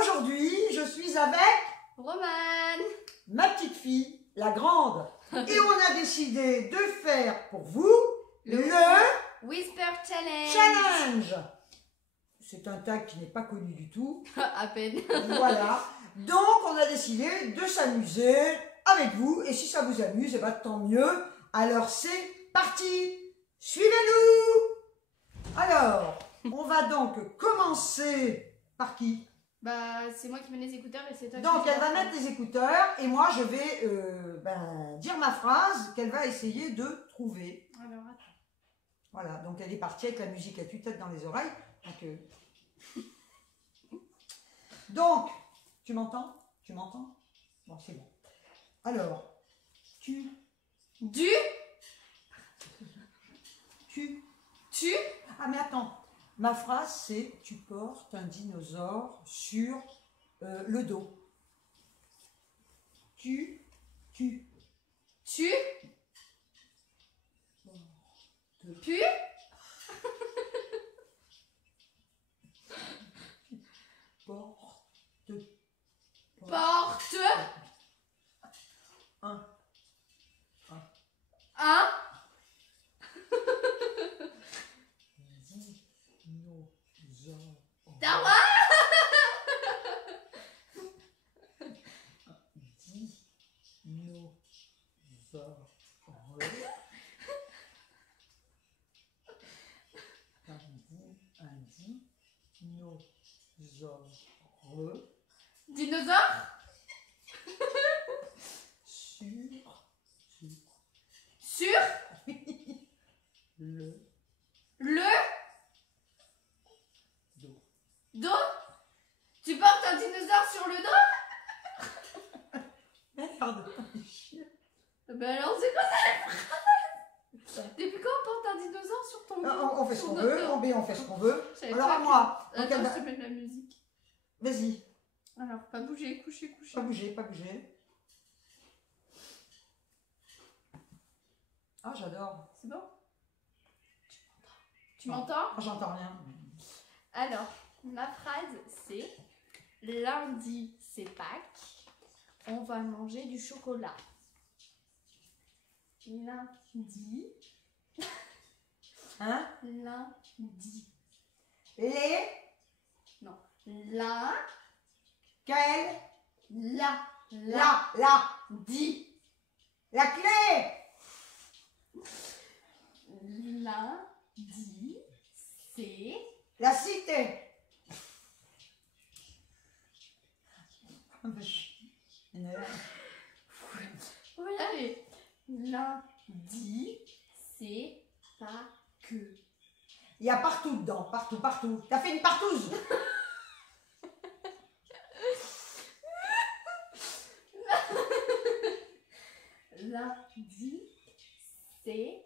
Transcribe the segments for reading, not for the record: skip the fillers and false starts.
aujourd'hui, je suis avec Romane, ma petite fille, la grande. Et on a décidé de faire pour vous le Whisper Challenge. challenge. C'est un tag qui n'est pas connu du tout. À peine. Voilà. Donc, on a décidé de s'amuser avec vous. Et si ça vous amuse, eh ben, tant mieux. Alors, c'est parti. Suivez-nous. Alors, on va donc commencer par qui? Bah, c'est moi qui mets les écouteurs et c'est toi Donc, qui elle va mettre les écouteurs et moi, je vais dire ma phrase qu'elle va essayer de trouver. Alors, attends. Voilà, donc elle est partie avec la musique à tue-tête dans les oreilles. Donc, tu m'entends? Tu m'entends? Bon, c'est bon. Alors, tu, ah, mais attends. Ma phrase, c'est tu portes un dinosaure sur le dos. Tu pu, porte, un dinosaure. Dawa. Dinosaure. Sur Le le dos. dos. Tu portes un dinosaure sur le dos? Merde. Ben alors c'est quoi ça? Depuis quand on porte un dinosaure sur ton dos? On fait ce Sur qu'on notre veut, dos. en B on fait ce qu'on veut. Je savais Alors pas à que- moi. Donc, Attends, elle je va- te mets de la musique. Vas-y, Alors, pas bouger, coucher. pas bouger, pas bouger. Ah, j'adore. C'est bon? Tu m'entends? Ah, j'entends rien. Alors, ma phrase c'est: lundi c'est Pâques, on va manger du chocolat. Lundi, Hein? lundi. Les, Non, la, quelle, la, di. La clé. lundi, c'est La cité. voilà, allez. Lundi, c'est pas que. Il y a partout dedans, partout, partout. T'as fait une partouze. Lundi, c'est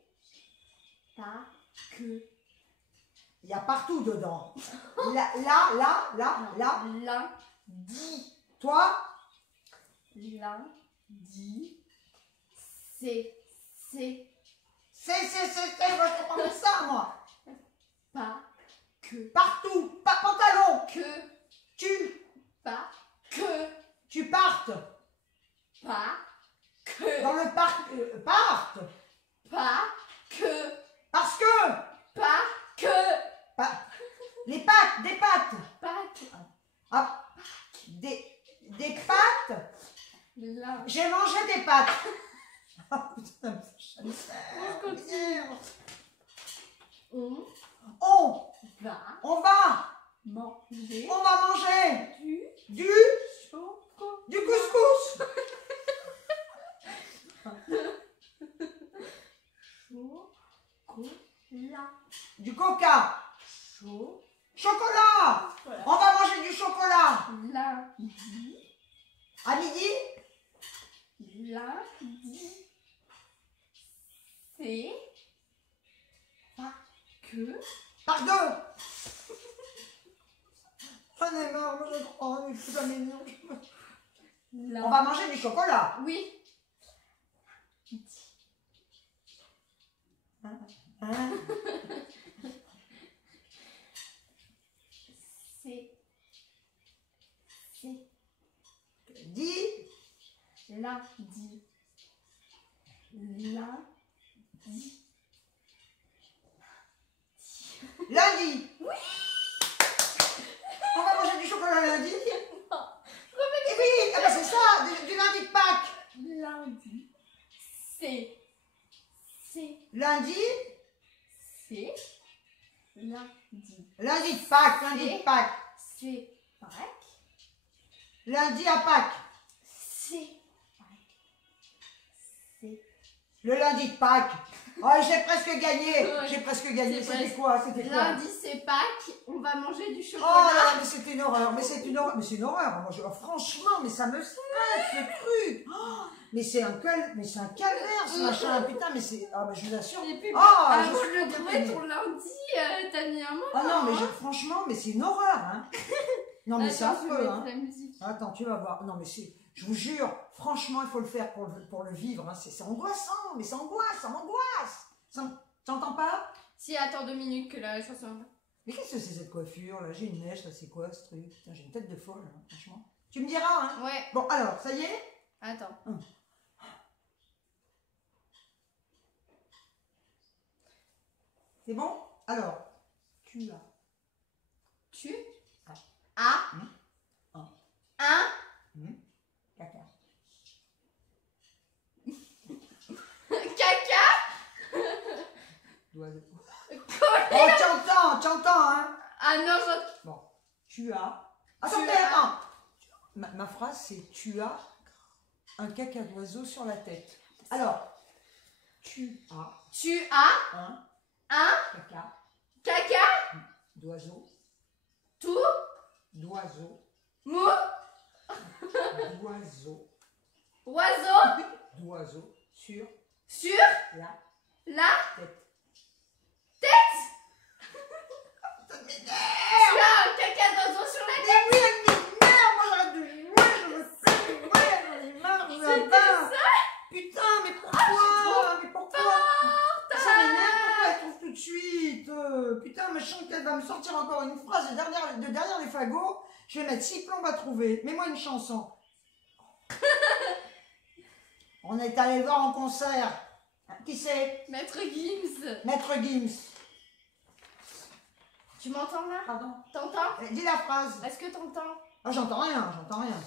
pas que. Il y a partout dedans. Non. Di. Toi, Lundi, c'est c'est, moi je comprends ça, moi. pas que. Partout, pas pantalon. Que, Tu partes. pas que. Dans le parc, parte. Pas que. Parce que. Pas que. Les pattes, des pattes. Pas que. Ah, des pattes. Lundi. J'ai mangé des pâtes. Oh, putain, On continue. On va Manger manger du du chocolat. couscous. Chocolat. Du coca. Chocolat. Voilà. On va manger du chocolat. Lundi. À midi. Lundi. C'est pas que. Par deux. J'en ai marre, moi, je crois. Mais c'est pas mignon. On va manger du chocolat. Oui. Hein? lundi. Lundi. Lundi. Oui. On va manger du chocolat lundi. Non. Et oui, ah bah c'est ça, du lundi de Pâques. Lundi. C'est. Lundi. C'est. Lundi. Lundi de Pâques, lundi de Pâques. C'est Pâques. Lundi à Pâques. C'est Pâques. C'est. Le lundi de Pâques. Oh, j'ai presque gagné. J'ai presque gagné. C'est C'était quoi? Lundi, c'est Pâques. On va manger du Oh chocolat. là là, mais c'est une horreur. Mais c'est une horreur. Mais c'est une horreur. Moi, franchement, mais ça me stresse, ce truc. Oh, mais c'est un calvaire, ce machin. Putain, mais c'est... Ah, bah, je vous assure. Et puis, Oh, avant je de suis le bien trouver, peinée. ton lundi, t'as mis un moment. Ah non, mais hein. franchement, mais c'est une horreur, hein. Non, mais c'est Attends, je vais affreux, mettre hein. la musique. Attends, tu vas voir. Non, mais c'est... Je vous jure, franchement, il faut le faire pour le vivre. Hein. C'est angoissant, mais ça m'angoisse. T'entends pas? Si, attends 2 minutes que la chanson... Mais qu'est-ce que c'est cette coiffure, là? J'ai une mèche, là, c'est quoi, ce truc? Putain, j'ai une tête de folle, hein, franchement. Tu me diras, hein? Ouais, Bon, alors, ça y est? attends. C'est bon? Alors, tu as... Tu Ah. as Un. un Caca. caca. D'oiseau. Collé. Oh, t'entends, hein? Ah non, je... Bon, tu as... Attends, Tu as- attends. Ma phrase, c'est tu as un caca d'oiseau sur la tête. Alors, tu as Tu as un un caca caca d'oiseau, tout d'oiseau, mou d'oiseau, oiseau d'oiseau sur sur la la tête. Tu as un caca d'oiseau sur la tête. Mais oui, elle m'énerve, moi j'arrête de jouer, je me fais jouer, j'en ai marre, je veux un bain. Putain, mais pourquoi? Mais pourquoi? Ça m'énerve, pourquoi elle trouve tout de suite? Putain, mais je sens qu'elle va me sortir encore une phrase de derrière les fagots. Je vais mettre 6 plombs à trouver. Mets-moi une chanson. On est allé le voir en concert. Qui c'est? Maître Gims. Maître Gims. Tu m'entends là? Pardon. T'entends? Dis la phrase. Est-ce que t'entends? Ah, j'entends rien, j'entends rien.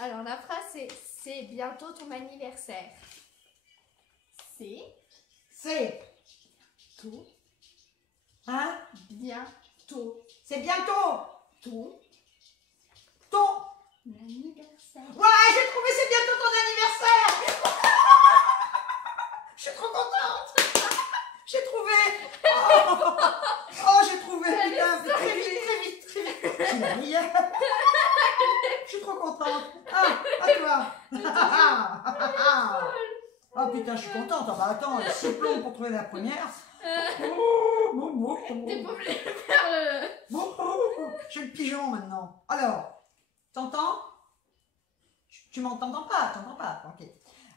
Alors la phrase c'est bientôt ton anniversaire. C'est Tout hein? bientôt C'est bientôt. ton Ton. anniversaire. Ouais, j'ai trouvé, c'est bientôt ton anniversaire. Je suis trop contente. J'ai trouvé. Oh, j'ai trouvé. Putain, très vite. Tu l'as mis. Je suis trop contente. Ah, à toi. Oh putain, je suis contente. Ah bah attends, 6 plombs pour trouver la première. T'es pas obligé de faire le... Je suis le pigeon maintenant. Alors, t'entends? Tu m'entends pas, ok.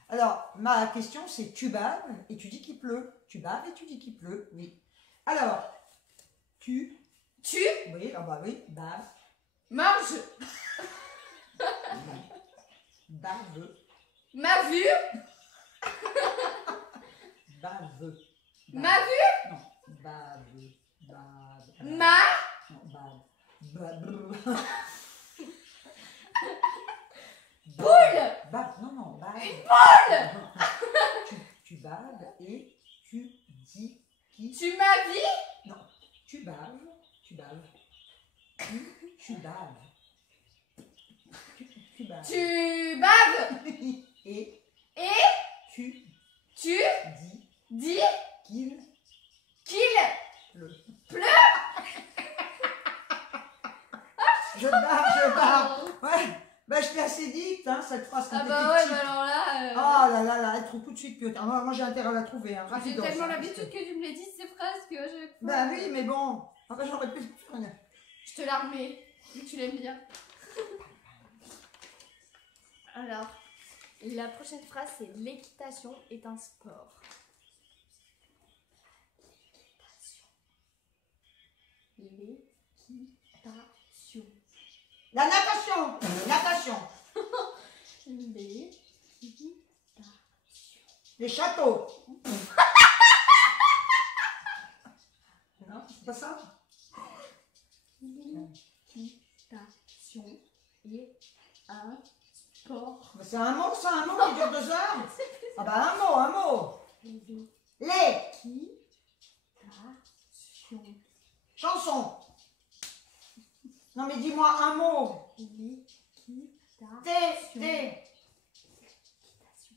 Alors, ma question c'est tu baves et tu dis qu'il pleut. Tu baves et tu dis qu'il pleut, oui. Alors, Tu oui, ah bah oui, bave, manges bave, ma vue. bave. Ma vue. Non, bave, Ma non, bave. boule. Non, bave. Une boule. Tu baves et tu dis qui. Tu m'as vie. Non, tu baves. Tu baves. Tu baves. Et tu Tu dis dis qu'il qu'il pleut. Je bave. Ouais, bah je t'ai assez dit, hein, cette phrase quand Ah t'étais bah ouais, petite. bah alors là... Oh là, elle trouve tout de suite que... Moi j'ai intérêt à la trouver, hein, J'ai rapidos, tellement hein, l'habitude que tu me l'as dit ces phrases que je... Bah oui, mais bon, enfin j'aurais pu faire une... Je te la remets, vu que tu l'aimes bien. Alors, la prochaine phrase c'est l'équitation est un sport. L'équitation. La natation. L'équitation. Les châteaux. Non, c'est pas ça. L'équitation et un sport. C'est un mot, ça, un mot qui dure 2 heures. Ah bah un mot. Les L'équitation. chansons. Non mais dis-moi un mot. L'équitation.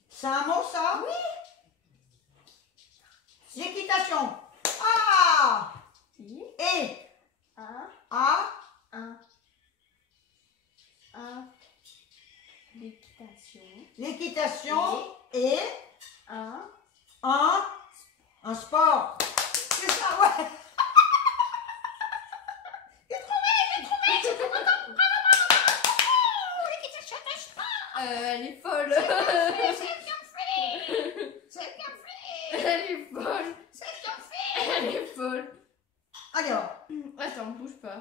C'est un mot ça? Oui. L'équitation. Ah. Et un l'équitation. L'équitation et Un un sport. C'est ça, ouais. J'ai trouvé, c'est trop content. L'équitation et sport. elle est folle. C'est bien fait. Elle est folle. C'est bien fait. Elle est folle. Allez, hop. Attends, bouge pas.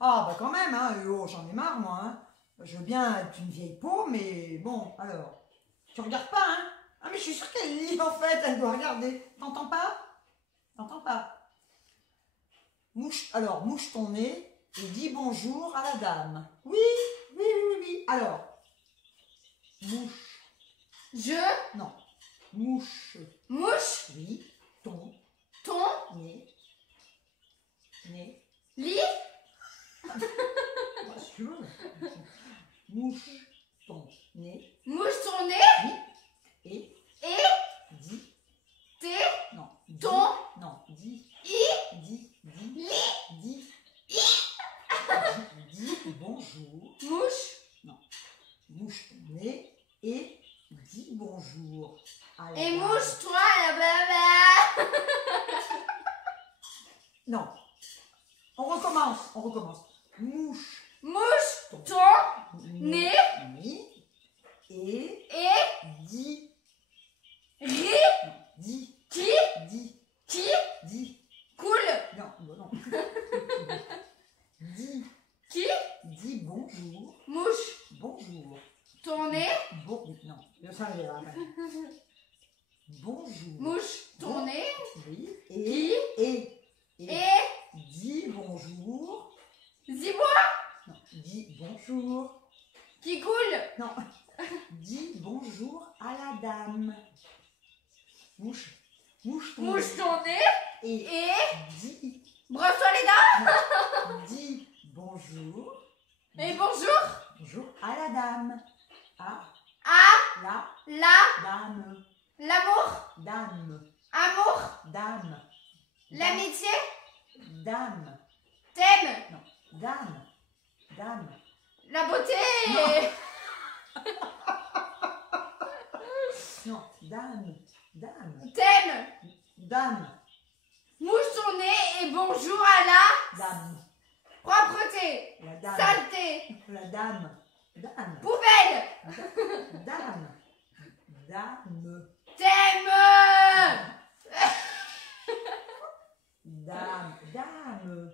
Ah bah quand même, hein, oh, j'en ai marre moi. Hein. Je veux bien être une vieille peau, mais bon, alors. Tu regardes pas, hein? Ah mais je suis sûre qu'elle lit en fait, elle doit regarder. T'entends pas? T'entends pas? Mouche ton nez et dis bonjour à la dame. Oui. Alors, mouche. Non. Mouche. Oui. Ton nez. Lit. Bah, si tu veux. Mouche ton nez. Mouche ton nez. Et dis. Non. Ton. Non. Dis. Li. Dis bonjour. Mouche ton nez et dis bonjour. À la Et dame. mouche-toi la baba. Non. On recommence. Mouche Ton nez. Et dis. Ri. Dis. Qui. Cool. Non. Dis bonjour. Bonjour. Ton nez. Non, ça va. Bonjour. Mouche ton nez. Oui. Et dis bonjour. dis-moi. Non, dis bonjour. Qui coule. Non. Dis bonjour à la dame. Mouche ton nez. Et dis. Brosse-toi les dents. Non, dis bonjour. Et bonjour. Bonjour à la dame. À la dame. L'amour. Dame. Amour. Dame. L'amitié. Dame. T'aimes. Non. Dame. La beauté. Non. Dame. T'aimes. Dame. Mouche ton nez et bonjour à la Dame. propreté. La dame. Saleté. La dame. Poubelle. Dame. T'aimes. Dame.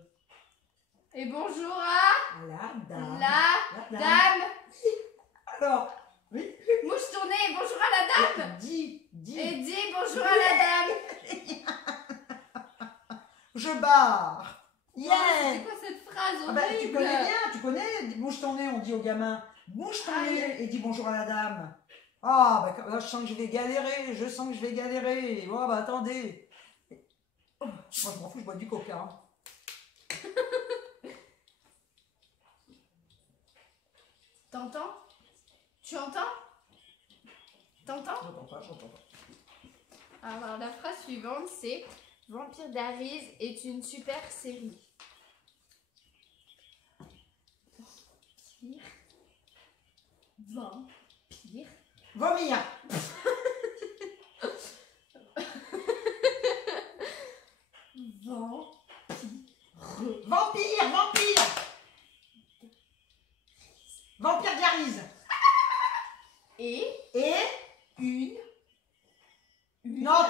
Et bonjour à La dame. la dame. Alors, oui. Mouche ton nez et bonjour à la dame. Dis. Et dis bonjour à la dame. Je barre. Yeah. C'est quoi cette phrase Ah bah, tu horrible? connais bien, tu connais. Bouge ton nez, on dit aux gamins. Bouge ton Ah, nez et dis bonjour à la dame. Ah, bah, je sens que je vais galérer. Oh, bah, attendez. Oh, moi, je m'en fous, je bois du coca. Hein. T'entends? Tu entends? T'entends? J'entends pas. Alors la phrase suivante c'est Vampire Diaries est une super série. Vampire. Vomir. Vampire. Vampire Diaries. Et Une. non.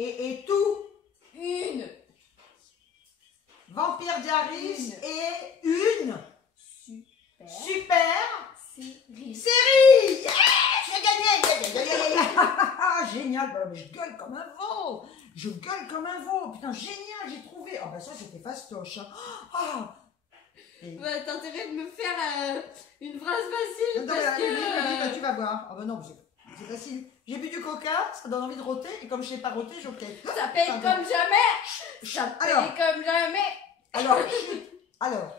Et tout. Une Vampire Diaries et une super super série. série. Yes, j'ai gagné. aïe, aïe, aïe, aïe. Ah, génial. Bah, mais je gueule comme un veau. Je gueule comme un veau. Putain, génial, j'ai trouvé. Ah, bah ça, c'était fastoche. Ah. Et... Bah, t'as intérêt de me faire une phrase facile Non, parce que... bah, tu vas voir. Ah, bah non, c'est facile. J'ai bu du coca, ça donne envie de rôter. Et comme je sais pas rôter, j'enquête. Ça paye comme jamais. Ça paye Alors. comme jamais. Alors,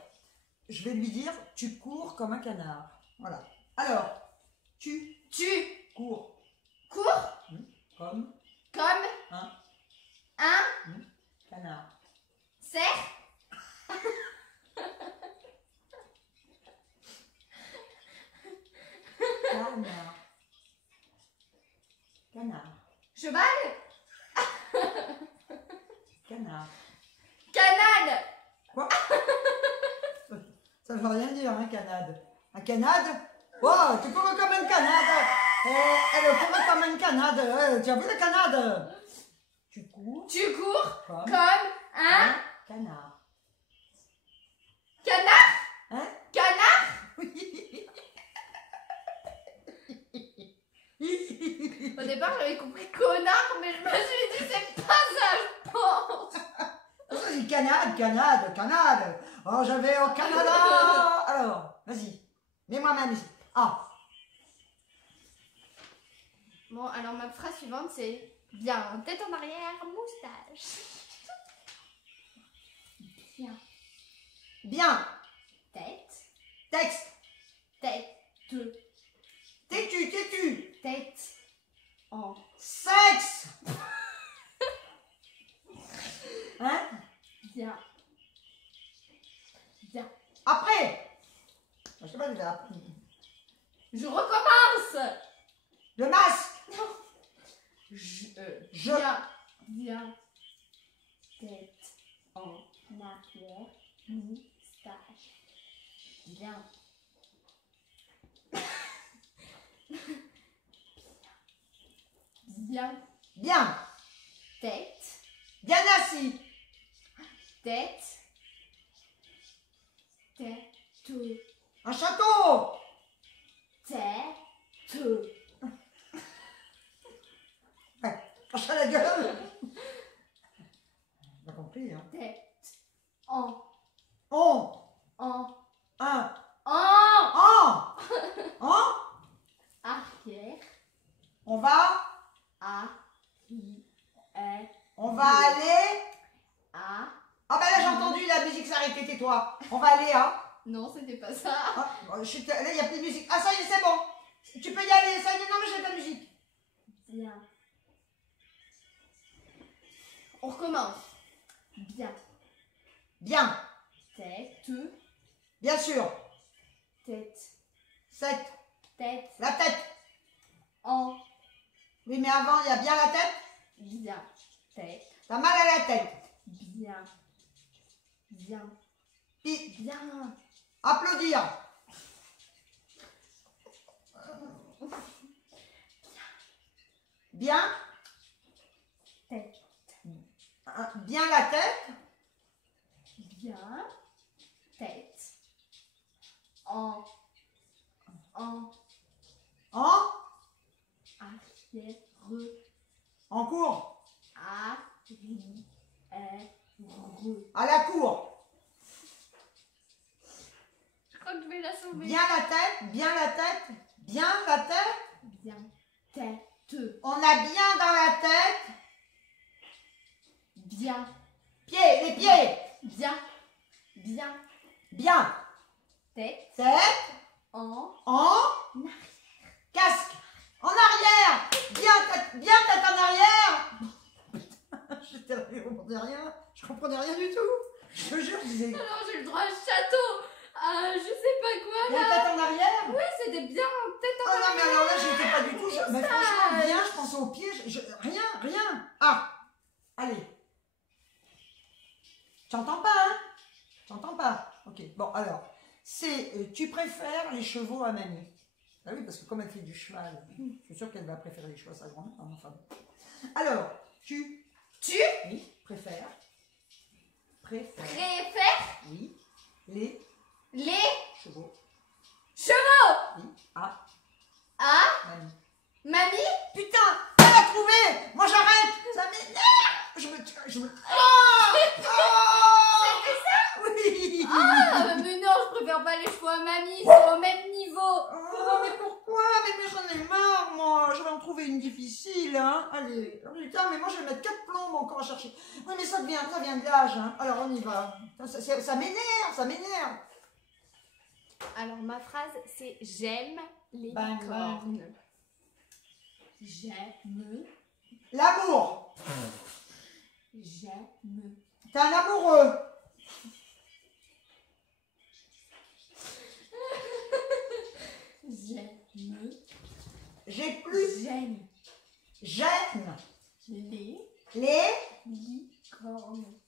je vais lui dire, tu cours comme un canard. Voilà. Alors, tu cours. Cours Comme comme un canard. cerf. Canard. Canard. Cheval. Canard. Canal. Quoi? Ça veut rien dire, un canade. Un canade? Oh, tu cours comme une canade. Elle court comme une canade. Tu as vu la canade? Tu cours Comme un canard. canard. Hein? Canard. Oui. Au départ, j'avais compris connard, mais je me suis dit, c'est pas ça, je pense. Ça dit canade. Oh, j'avais au Canada. Alors, vas-y. Mets-moi même ici. Ah. Bon, alors ma phrase suivante, c'est bien, tête en arrière, moustache. Bien. Bien. Tête. Texte. Tête. Têtu. Tête. En. Sexe. Hein? Bien. Bien. Après. Je sais pas déjà. Je recommence. Le masque. Je. Bien. Tête en arrière, moustache. Bien. Bien. Bien. Tête. Bien assis. Tête. Tête. Un château. Tête. Ouais. Cache la gueule. T'as compris, hein? Tête. En. On. En. Un. En. En. Arrière. On va. On va aller. Ah ben là j'ai entendu la musique s'arrêter, tais-toi. On va aller à. Non, c'était pas ça. Ah, bon, là il n'y a plus de musique. Ah ça y est, c'est bon. Tu peux y aller, ça y est, non mais j'ai pas de musique. Bien. On recommence. Bien. Bien. Tête. Bien sûr. Tête. 7. Tête. La tête. En. Oui mais avant il y a bien la tête. Bien. Tête. T'as mal à la tête. Bien. Bien. Puis, Bien. applaudir. Bien. Tête. Bien la tête. Bien. Tête. En. Arrière. En cours. À la cour. Je crois que je vais la sauver. Bien la tête. Bien la tête. Bien la tête. Bien. Tête. On a bien dans la tête. Bien. Pieds, les pieds. Bien. Bien. Bien. Tête. Tête. En. En. Casque. En arrière. Bien tête en arrière. J'étais là, je comprenais rien. Je comprenais rien du tout. Je te jure, je disais. Alors j'ai le droit à château. Je sais pas quoi Bien là. tête en arrière. Oui, c'était bien tête en Oh non, arrière. mais alors là, j'étais pas du tout. Mais franchement, bien, je pensais aux pieds. Rien. Ah. Allez. Tu n'entends pas, hein? Tu n'entends pas. Ok, bon, alors. C'est, tu préfères les chevaux à mamie? Ah oui, parce que comme elle fait du cheval, je suis sûre qu'elle va préférer les chevaux à sa grand-mère. Enfin, bon. Alors, tu oui, préfères. Oui, les les chevaux. chevaux Oui, à à mamie. mamie. pas les cheveux à mamie, ils sont au même niveau. Oh, mais pourquoi? Mais j'en ai marre, moi. Je vais en trouver une difficile, hein. Allez, putain, mais moi, je vais mettre 4 plombes encore à chercher. Oui, mais ça vient de l'âge, hein. Alors, on y va. Ça m'énerve, ça m'énerve. Alors, ma phrase, c'est j'aime les Bang, bang. licornes. J'aime. L'amour. J'aime. T'es un amoureux. J'aime. J'ai plus. J'aime J'aime les les licornes.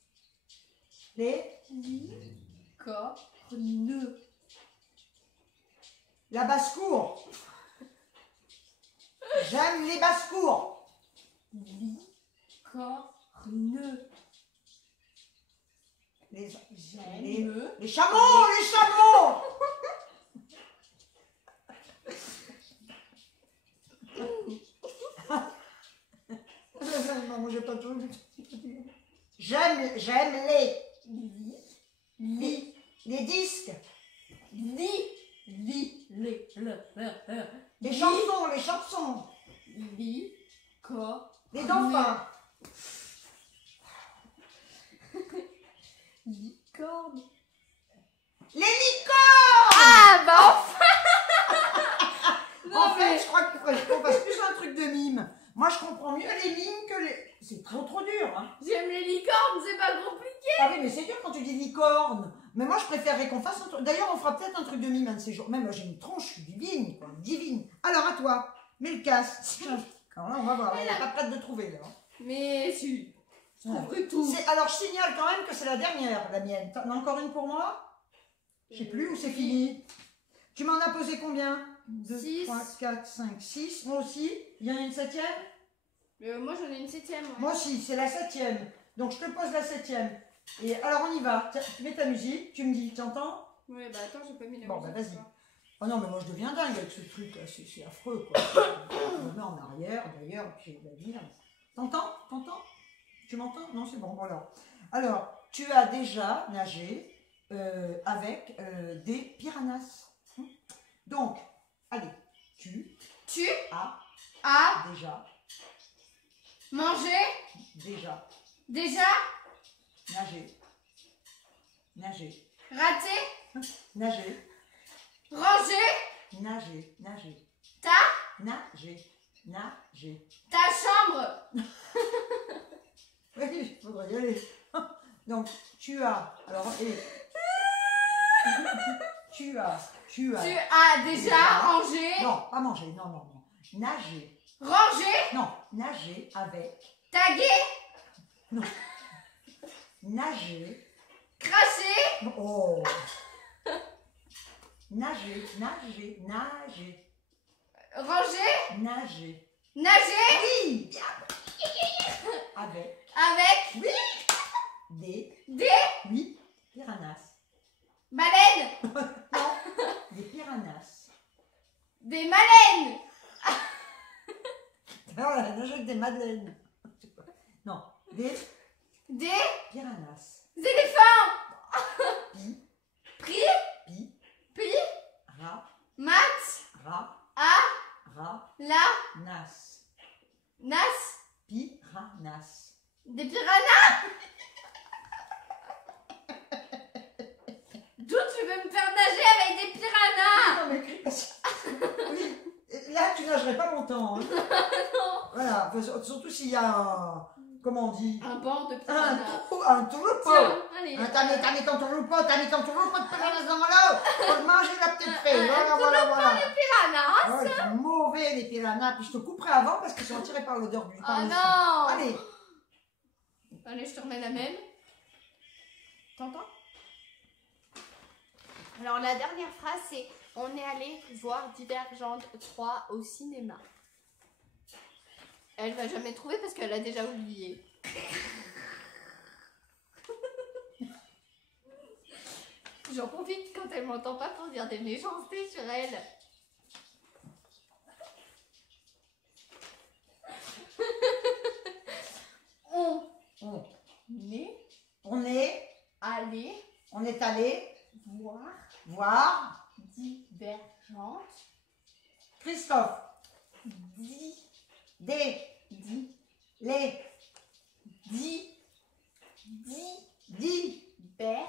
licornes. La basse-cour. J'aime les basses-cours. Licornes. J'aime. Les chameaux, les chameaux. Non, j'ai pas tout. J'aime les disques. Les chansons. Les dauphins. Licorne. Les licornes. Ah bah enfin. En fait, je crois qu'on passe plus un truc de mime. Moi, je comprends mieux les mimes que les... C'est trop dur, hein. J'aime les licornes, c'est pas compliqué. Ah oui, mais c'est dur quand tu dis licorne. Mais moi, je préférerais qu'on fasse un truc... D'ailleurs, on fera peut-être un truc de mime un de ces jours. Même moi, j'ai une tronche divine, quoi. Divine. Alors, à toi. Mets le casque. Quand là, on va voir. Elle n'est pas prête de trouver, là. Mais si. Je Ouais. trouverai tout. Alors, je signale quand même que c'est la dernière, la mienne. T'en as encore une pour moi? Je sais plus où c'est fini. Tu m'en as posé combien? 2, 6. 3, 4, 5, 6. Moi aussi. Il y en a une 7e? Moi j'en ai une 7e. Ouais. Moi aussi, c'est la 7e. Donc, je te pose la 7e. Et alors, on y va. Tiens, tu mets ta musique. Tu me dis, t'entends? Ouais, bah attends, j'ai pas mis la Bon, bah musique, vas-y. quoi. Oh non, mais moi, je deviens dingue avec ce truc. C'est affreux, quoi. Je me mets en arrière, d'ailleurs. Puis, la vie. T'entends? T'entends? Tu m'entends? Non, c'est bon. Voilà. Alors, tu as déjà nagé avec des piranhas. Donc, allez, tu Tu as as déjà déjà nagé, raté, nagé, rangé nagé, ta nagé. chambre. Oui, il faudrait y aller. Donc, tu as, alors, et, tu as Tu as déjà rangé, non, pas manger, non, nager, rangé, non, nager avec, tagué, non, nager, craché, oh, nager, rangé, nager, nager, oui, bien, avec, avec des, oui, piranhas, baleines, non, des piranhas, des baleines, alors là, nager avec des madeleines, non, des des piranhas, éléphants, pi, pris, pi, ra, mat, la, nas, piranhas. des piranhas. D'où tu veux me faire nager avec des piranhas? Non mais crie pas. Oui, là tu nagerais pas longtemps. Hein. Non. Voilà, surtout s'il y a un, comment on dit, Un banc de un piranhas. touloupo. Tiens, allez. T'as mis ton touloupo de piranhas dans l'eau pour te manger la petite fée. Voilà. Piranhas. Oh, ils sont mauvais les piranhas. Puis je te couperai avant parce qu'ils sont attirés par l'odeur du Oh par le son. non. Allez. Allez, je te remets la même. T'entends? Alors la dernière phrase c'est on est allé voir Divergente 3 au cinéma. Elle va jamais trouver parce qu'elle a déjà oublié. J'en profite quand elle m'entend pas pour dire des méchancetés sur elle. On est On est allé allé Voir. Voir. Divergente. Christophe. Di. Des. Di. Les. Di. Di. Di. Ber.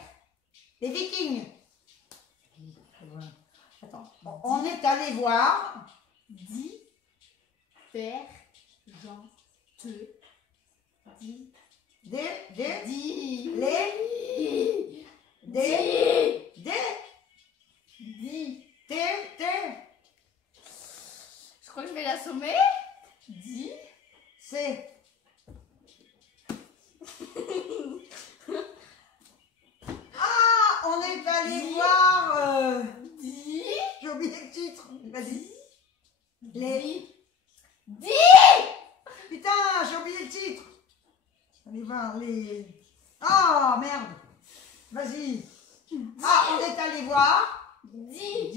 Les Vikings. Attends. On est allé voir. Divergente. Di. Des. Di. Les. Des. Des. Di. Je crois que je vais l'assommer. Di. C'est. Ah, on est allé voir. Di. J'ai oublié le titre. Vas-y. Di. Di. Putain, j'ai oublié le titre. Allez voir les. Ah, merde. Vas-y. Ah, on est allé voir. Divergente.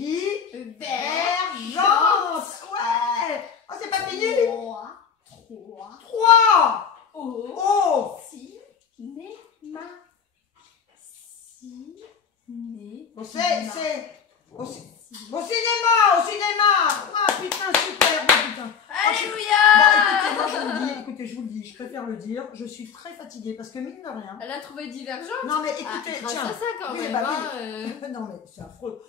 Divergente. Ouais. Oh, c'est pas fini. 3. 3. O. Oh. Cinéma. Bon, c'est. Au cinéma. Ah, putain, super. Putain. Alléluia. Bon, écoutez, je vous le dis, je préfère le dire, je suis très fatiguée parce que mine de rien. Elle a trouvé divergente. Non mais écoutez, grâce tiens. à ça quand oui, même. bah oui. Hein, Non mais c'est affreux.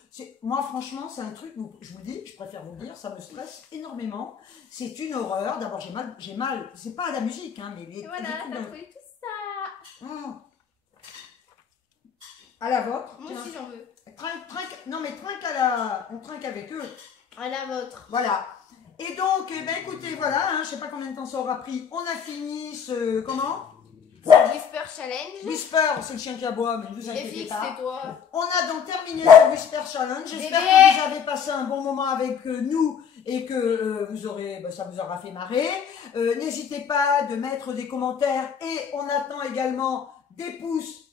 Moi franchement, c'est un truc, je vous le dis, je préfère vous le dire, ça me stresse énormément. C'est une horreur. D'abord j'ai mal, c'est pas la musique, hein, mais les. Et voilà, t'as trouvé tout ça. À la vôtre. Moi tiens. aussi j'en veux. Non mais trinque à la. On trinque avec eux. À la vôtre. Voilà. Et donc, eh ben, écoutez, voilà, hein, je sais pas combien de temps ça aura pris. On a fini ce. Comment? Whisper Challenge. Whisper, c'est le chien qui aboie, mais ne vous Et inquiétez fixe, pas. c'est toi. On a donc terminé ce Whisper Challenge. J'espère Bébé. que vous avez passé un bon moment avec nous et que ça vous aura fait marrer. N'hésitez pas de mettre des commentaires et on attend également des pouces.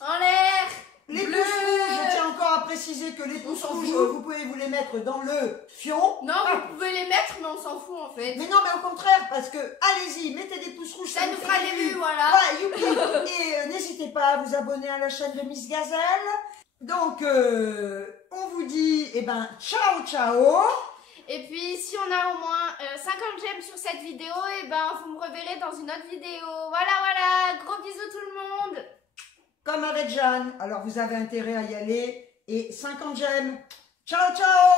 En l'air. Les Bleu. pouces rouges, je tiens encore à préciser que les pouces s'en rouges, fout. vous pouvez vous les mettre dans le fion. Non, vous pouvez les mettre, mais on s'en fout en fait. Mais non, mais au contraire, parce que, allez-y, mettez des pouces rouges. Ça nous fera fait des vues, voilà. Ouais, youpi. Et n'hésitez pas à vous abonner à la chaîne de Miss Gazelle. Donc, on vous dit, eh ben, ciao, ciao. Et puis, si on a au moins 50 j'aime sur cette vidéo, et ben, vous me reverrez dans une autre vidéo. Voilà. Gros bisous tout le monde. Comme avec Jeanne. Alors, vous avez intérêt à y aller. Et 50 j'aime. Ciao, ciao.